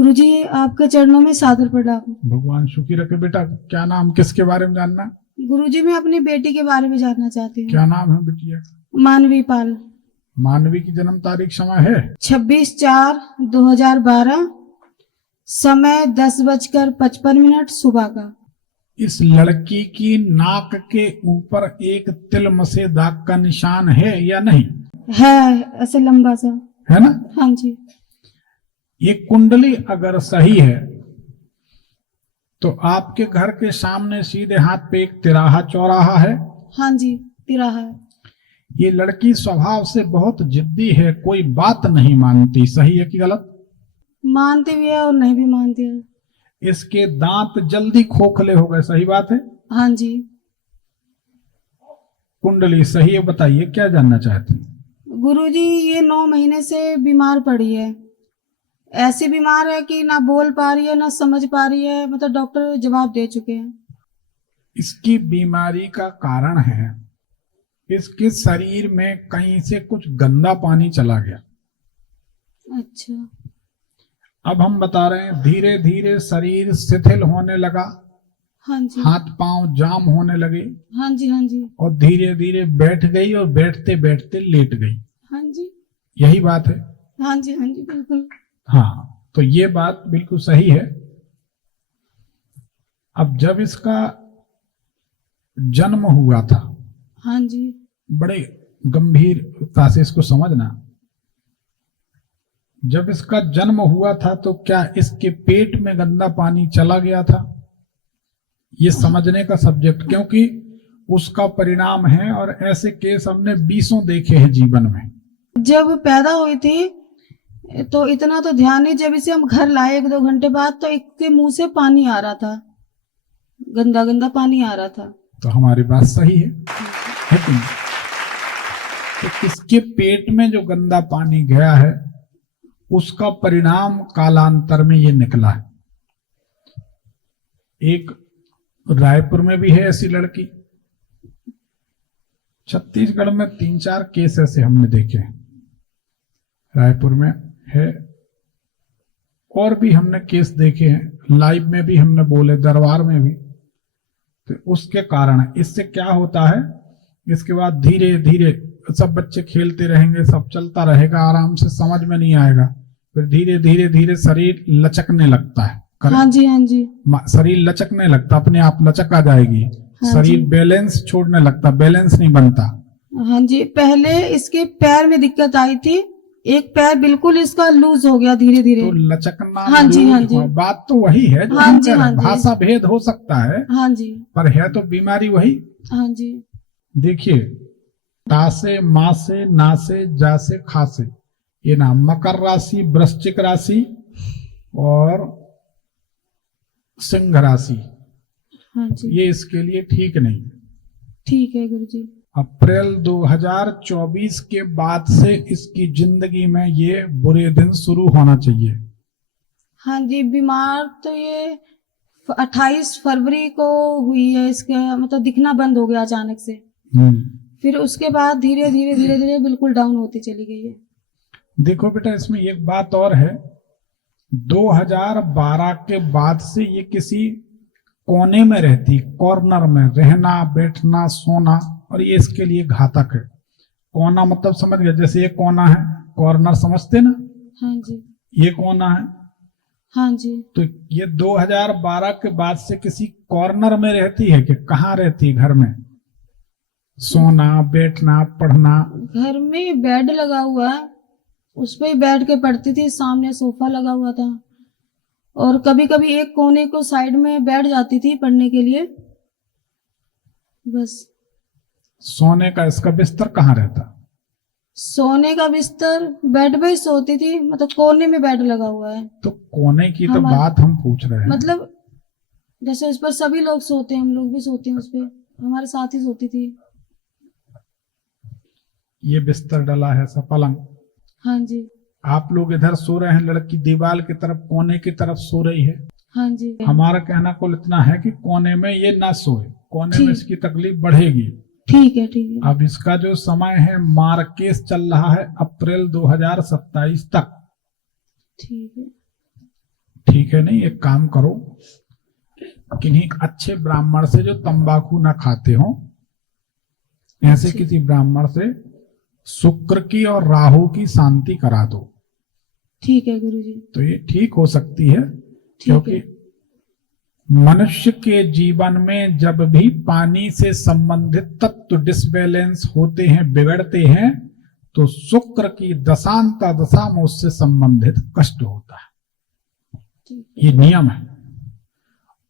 गुरुजी आपके चरणों में सादर प्रणाम। भगवान सुखी रखे। बेटा क्या नाम, किसके बारे में जानना? गुरुजी मैं अपनी बेटी के बारे में जानना चाहती हूँ। क्या नाम है बिटिया? मानवी पाल। मानवी की जन्म तारीख समय है 26/4/2012, समय 10:55 सुबह का। इस लड़की की नाक के ऊपर एक तिल से दाग का निशान है या नहीं? है, ऐसे लंबा सा है ना? हाँ जी। ये कुंडली अगर सही है तो आपके घर के सामने सीधे हाथ पे एक तिराहा चौराहा है। हाँ जी, तिराहा है। ये लड़की स्वभाव से बहुत जिद्दी है, कोई बात नहीं मानती। सही है कि गलत? मानती भी है और नहीं भी मानती है। इसके दांत जल्दी खोखले हो गए। सही बात है? हाँ जी। कुंडली सही है। बताइए क्या जानना चाहते हैं? गुरुजी ये 9 महीने से बीमार पड़ी है। ऐसी बीमार है कि ना बोल पा रही है ना समझ पा रही है, मतलब डॉक्टर जवाब दे चुके हैं। इसकी बीमारी का कारण है इसके शरीर में कहीं से कुछ गंदा पानी चला गया। अच्छा। अब हम बता रहे हैं धीरे धीरे शरीर शिथिल होने लगा। हाँ जी। हाथ पांव जाम होने लगे। हाँ जी। हाँ जी। और धीरे धीरे बैठ गई और बैठते बैठते लेट गई। हाँ जी। यही बात है? हाँ जी। हाँ जी बिल्कुल। हाँ, तो ये बात बिल्कुल सही है। अब जब इसका जन्म हुआ था, हाँ जी। बड़े गंभीरता से इसको समझना, जब इसका जन्म हुआ था तो क्या इसके पेट में गंदा पानी चला गया था? ये समझने का सब्जेक्ट, क्योंकि उसका परिणाम है और ऐसे केस हमने 20 देखे हैं जीवन में। जब पैदा हुई थी तो इतना तो ध्यान नहीं, जब इसे हम घर लाए 1-2 घंटे बाद तो इसके मुंह से पानी आ रहा था, गंदा गंदा पानी आ रहा था। तो हमारी बात सही है कि नहीं? तो इसके पेट में जो गंदा पानी गया है उसका परिणाम कालांतर में ये निकला है। एक रायपुर में भी है ऐसी लड़की, छत्तीसगढ़ में 3-4 केस ऐसे हमने देखे हैं। रायपुर में है और भी हमने केस देखे हैं, लाइव में भी हमने बोले, दरबार में भी। तो उसके कारण इससे क्या होता है, इसके बाद धीरे धीरे सब बच्चे खेलते रहेंगे, सब चलता रहेगा आराम से, समझ में नहीं आएगा, फिर धीरे धीरे धीरे शरीर लचकने लगता है। हाँ जी। हाँ जी। शरीर लचकने लगता, अपने आप लचक आ जाएगी। हाँ शरीर जी। बैलेंस छोड़ने लगता, बैलेंस नहीं बनता। हाँ जी, पहले इसके पैर में दिक्कत आई थी, एक पैर बिल्कुल इसका लूज हो गया धीरे धीरे। तो लचकना, हाँ जी। हाँ जी। बात तो वही है जो हाँ जी। हाँ जी। भाषा भेद हो सकता है। हाँ जी। पर है तो बीमारी वही। हाँ जी। देखिए, तासे मासे नासे जासे खासे, ये ना मकर राशि, वृश्चिक राशि और सिंह राशि, हाँ जी। ये इसके लिए ठीक नहीं। ठीक है गुरुजी। अप्रैल 2024 के बाद से इसकी जिंदगी में ये बुरे दिन शुरू होना चाहिए। हाँ जी, बीमार तो ये 28 फरवरी को हुई है, इसका मतलब दिखना बंद हो गया अचानक से। फिर उसके बाद धीरे धीरे धीरे धीरे बिल्कुल डाउन होती चली गई है। देखो बेटा, इसमें एक बात और है, 2012 के बाद से ये किसी कोने में रहती, कॉर्नर में रहना, बैठना, सोना, और ये इसके लिए घातक है। कोना मतलब समझ गए, जैसे ये कोना है, कॉर्नर समझते ना? हाँ जी। ये कोना है। हाँ जी। तो ये 2012 के बाद से किसी कॉर्नर में रहती है कि कहाँ रहती है? घर में सोना, बैठना, पढ़ना। घर में बेड लगा हुआ है, उस पे ही बैठ के पढ़ती थी, सामने सोफा लगा हुआ था, और कभी कभी एक कोने को साइड में बैठ जाती थी पढ़ने के लिए, बस। सोने का इसका बिस्तर कहाँ रहता? सोने का बिस्तर बेड पे ही सोती थी, मतलब कोने में बेड लगा हुआ है। तो कोने की तो बात हम पूछ रहे हैं, मतलब जैसे उस पर सभी लोग सोते हैं, हम लोग भी सोते हैं उस पर, हमारे साथ ही सोती थी। ये बिस्तर डला है सा पलंग। हाँ जी। आप लोग इधर सो रहे हैं, लड़की दीवार की तरफ, कोने की तरफ सो रही है। हाँ जी। हमारा कहना कुल इतना है कि कोने में ये ना सोए, कोने में इसकी तकलीफ बढ़ेगी। ठीक है। ठीक है। अब इसका जो समय है, मार्केस चल रहा है अप्रैल 2027 तक। ठीक है। ठीक है नहीं, एक काम करो, किन्हीं अच्छे ब्राह्मण से जो तंबाकू ना खाते हो, ऐसे किसी ब्राह्मण से शुक्र की और राहु की शांति करा दो। ठीक है गुरुजी। तो ये ठीक हो सकती है, क्योंकि मनुष्य के जीवन में जब भी पानी से संबंधित तत्व डिसबैलेंस होते हैं, बिगड़ते हैं, तो शुक्र की दशांतर दशा में उससे संबंधित कष्ट होता है। ये नियम है।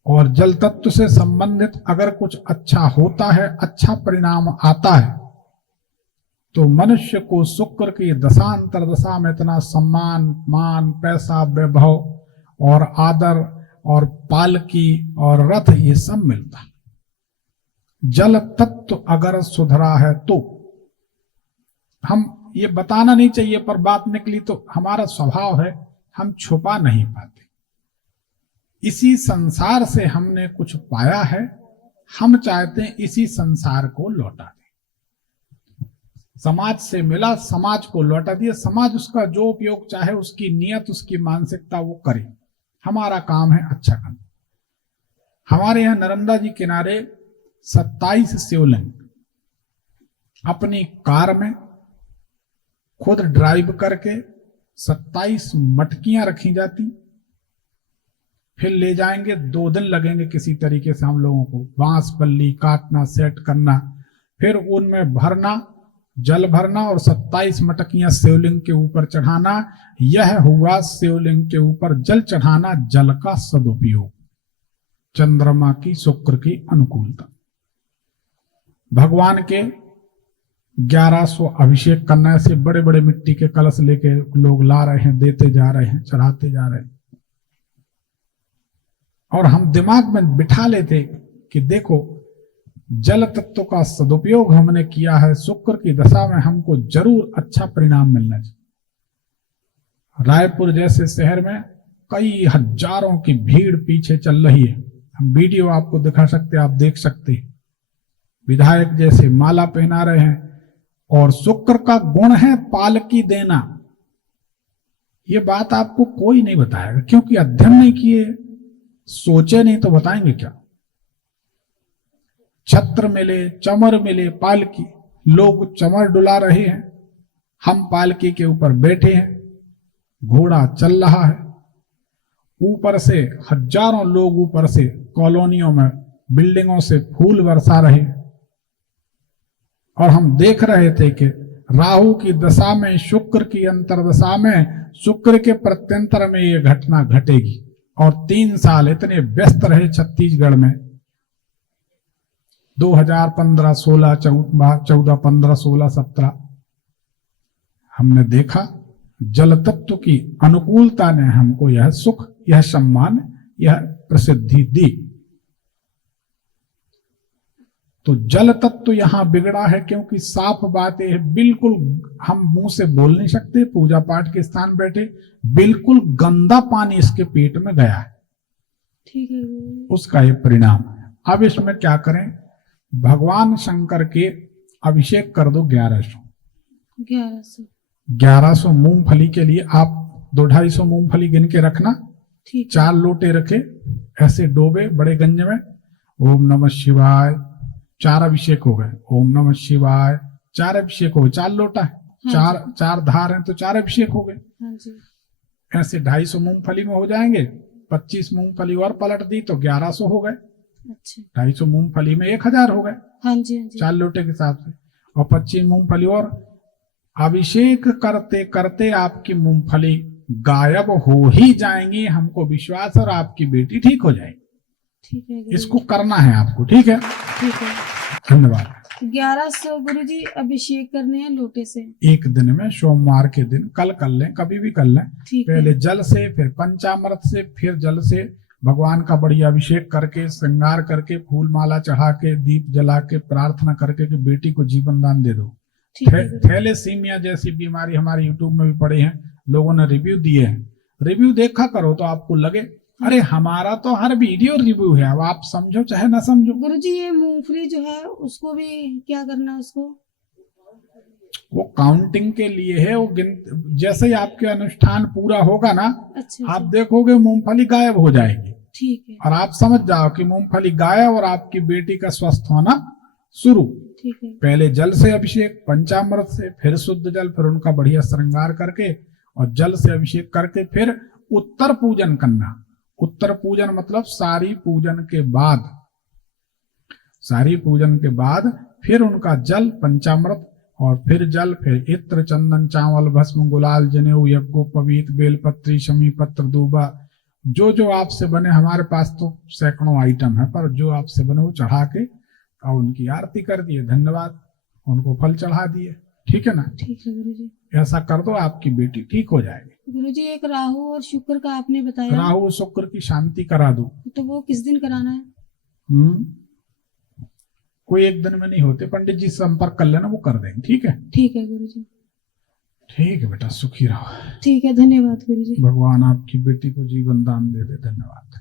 और जल तत्व से संबंधित अगर कुछ अच्छा होता है, अच्छा परिणाम आता है, तो मनुष्य को शुक्र की दशांतर दशा में इतना सम्मान, मान, पैसा, वैभव और आदर और पालकी और रथ ये सब मिलता है। जल तत्व अगर सुधरा है तो हम ये बताना नहीं चाहिए, पर बात निकली तो हमारा स्वभाव है, हम छुपा नहीं पाते। इसी संसार से हमने कुछ पाया है, हम चाहते हैं इसी संसार को लौटा दें। समाज से मिला, समाज को लौटा दिया, समाज उसका जो उपयोग चाहे, उसकी नियत, उसकी मानसिकता वो करे, हमारा काम है अच्छा करना। हमारे यहां नर्मदा जी किनारे 27 शिवलिंग अपनी कार में खुद ड्राइव करके 27 मटकियां रखी जाती, फिर ले जाएंगे, 2 दिन लगेंगे किसी तरीके से हम लोगों को बांस बल्ली काटना, सेट करना, फिर उनमें भरना, जल भरना और 27 मटकियां शिवलिंग के ऊपर चढ़ाना। यह हुआ शिवलिंग के ऊपर जल चढ़ाना, जल का सदुपयोग, चंद्रमा की, शुक्र की अनुकूलता। भगवान के 1100 अभिषेक करना, ऐसे बड़े बड़े मिट्टी के कलश लेके लोग ला रहे हैं, देते जा रहे हैं, चढ़ाते जा रहे हैं। और हम दिमाग में बिठा लेते कि देखो जल तत्व का सदुपयोग हमने किया है, शुक्र की दशा में हमको जरूर अच्छा परिणाम मिलना चाहिए। रायपुर जैसे शहर में कई हजारों की भीड़ पीछे चल रही है, हम वीडियो आपको दिखा सकते, आप देख सकते हैं। विधायक जैसे माला पहना रहे हैं, और शुक्र का गुण है पालकी देना। ये बात आपको कोई नहीं बताएगा, क्योंकि अध्ययन नहीं किए, सोचे नहीं, तो बताएंगे क्या। छत्र मिले, चमर मिले, पालकी, लोग चमर डुला रहे हैं, हम पालकी के ऊपर बैठे हैं, घोड़ा चल रहा है, ऊपर से हजारों लोग ऊपर से कॉलोनियों में, बिल्डिंगों से फूल बरसा रहे, और हम देख रहे थे कि राहु की दशा में, शुक्र की अंतरदशा में, शुक्र के प्रत्यंतर में ये घटना घटेगी। और 3 साल इतने व्यस्त रहे छत्तीसगढ़ में, 2015, 16, 14, 15, 16, 17, हमने देखा जल तत्व की अनुकूलता ने हमको यह सुख, यह सम्मान, यह प्रसिद्धि दी। तो जल तत्व यहां बिगड़ा है, क्योंकि साफ बात है, बिल्कुल हम मुंह से बोल नहीं सकते, पूजा पाठ के स्थान बैठे, बिल्कुल गंदा पानी इसके पेट में गया है। ठीक है, उसका ये परिणाम है। अब इसमें क्या करें, भगवान शंकर के अभिषेक कर दो 1100 मूंगफली के लिए आप 200-250 मूंगफली गिन के रखना, 4 लोटे रखे, ऐसे डोबे बड़े गंज में, ओम नमः शिवाय, 4 अभिषेक हो गए, ओम नमः शिवाय, 4 अभिषेक हो गए, 4 लोटा है, 4 धार हैं तो 4 अभिषेक हो गए। ऐसे 250 मूंगफली में हो जाएंगे, 25 मूंगफली और पलट दी तो 1100 हो गए। 250 मूंगफली में 1000 हो गए, 4 लोटे के हिसाब से, और 25 मूंगफली और अभिषेक करते करते आपकी मूंगफली गायब हो ही जाएंगी, हमको विश्वास, और आपकी बेटी ठीक हो जाएगी। ठीक है, इसको करना है आपको, ठीक है? ठीक है, धन्यवाद। 1100 गुरुजी अभिषेक करने हैं लोटे से, एक दिन में, सोमवार के दिन, कल कर लें, कभी भी कर लें, पहले जल से, फिर पंचामृत से, फिर जल से भगवान का बढ़िया अभिषेक करके, श्रृंगार करके, फूल माला चढ़ा के, दीप जला के, प्रार्थना करके कि बेटी को जीवन दान दे दो। थैलेसीमिया जैसी बीमारी हमारे यूट्यूब में भी पड़े हैं, लोगों ने रिव्यू दिए हैं, रिव्यू देखा करो तो आपको लगे अरे हमारा तो हर वीडियो रिव्यू है, अब आप समझो चाहे ना समझो। गुरुजी ये मूंगफली जो है उसको भी क्या करना है, उसको वो काउंटिंग के लिए है, वो जैसे ही आपके अनुष्ठान पूरा होगा ना, अच्छा आप देखोगे मूंगफली गायब हो जाएगी। ठीक है। और आप समझ जाओ कि मूंगफली गायब और आपकी बेटी का स्वस्थ होना शुरू। ठीक है। पहले जल से अभिषेक, पंचामृत से, फिर शुद्ध जल, फिर उनका बढ़िया श्रृंगार करके और जल से अभिषेक करके फिर उत्तर पूजन करना। उत्तर पूजन मतलब सारी पूजन के बाद फिर उनका जल, पंचामृत और फिर जल, फिर इत्र, चंदन, चावल, भस्म, गुलाल, जनेऊ, यज्ञोपवीत, बेलपत्री, शमी पत्र, दूबा, जो जो आपसे बने, हमारे पास तो सैकड़ों आइटम है, पर जो आपसे बने वो चढ़ा के और उनकी आरती कर दिए, धन्यवाद, उनको फल चढ़ा दिए। ठीक है ना? ठीक है गुरुजी। ऐसा कर दो, आपकी बेटी ठीक हो जाएगी। गुरुजी एक राहु और शुक्र का आपने बताया, राहु शुक्र की शांति करा दो। तो वो किस दिन कराना है? कोई एक दिन में नहीं होते, पंडित जी से संपर्क कर लेना, वो कर देंगे। ठीक है? ठीक है गुरुजी। ठीक है बेटा, सुखी रहो। ठीक है, धन्यवाद गुरुजी। भगवान आपकी बेटी को जीवन दान दे दे। धन्यवाद।